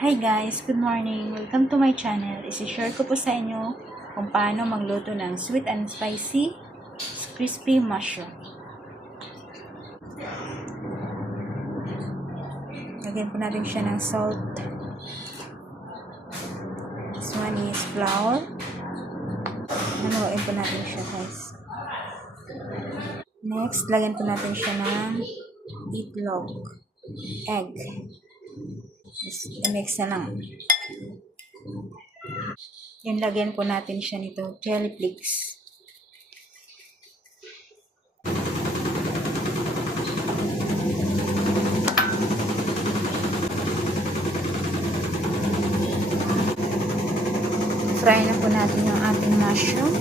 Hi guys, good morning. Welcome to my channel. Isi-share ko po sa inyo kung paano magluto ng sweet and spicy crispy mushroom. Lagyan po natin siya ng salt. This one is flour. Haluin po natin siya guys. Next, lagyan po natin siya ng itlog. Egg. I-mix na lang. Yan, lagyan po natin siya nito, chili flakes. Fry na po natin yung ating mushroom.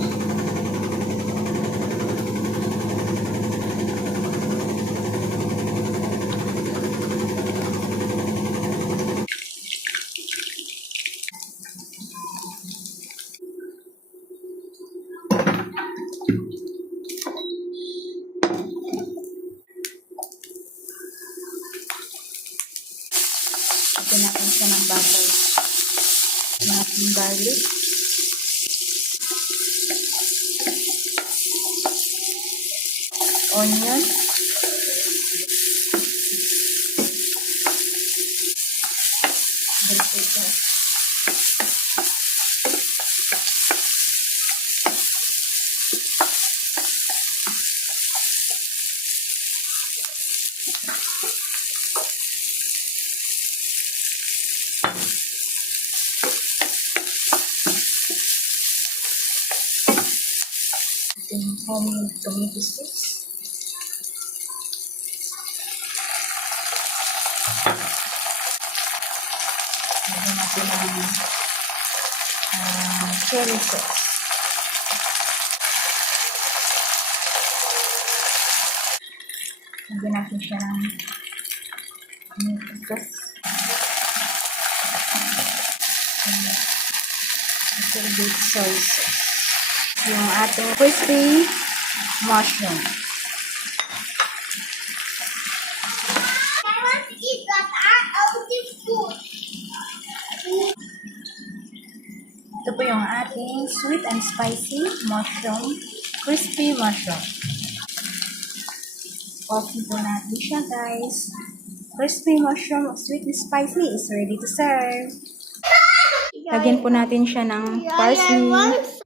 Lagyan natin siya ng butter. Natin garlic. Onion. Bell pepper. Yung homemade tomato sauce. Lagyan natin ng chili sauce. Lagyan natin siya ng tomato sauce. A little bit soy sauce. Yung ating crispy mushroom. I want to eat that healthy food. Ito po yung ating sweet and spicy mushroom, crispy mushroom. Coffee po natin siya guys. Crispy mushroom, sweet and spicy is ready to serve. Lagyan po natin siya ng parsley.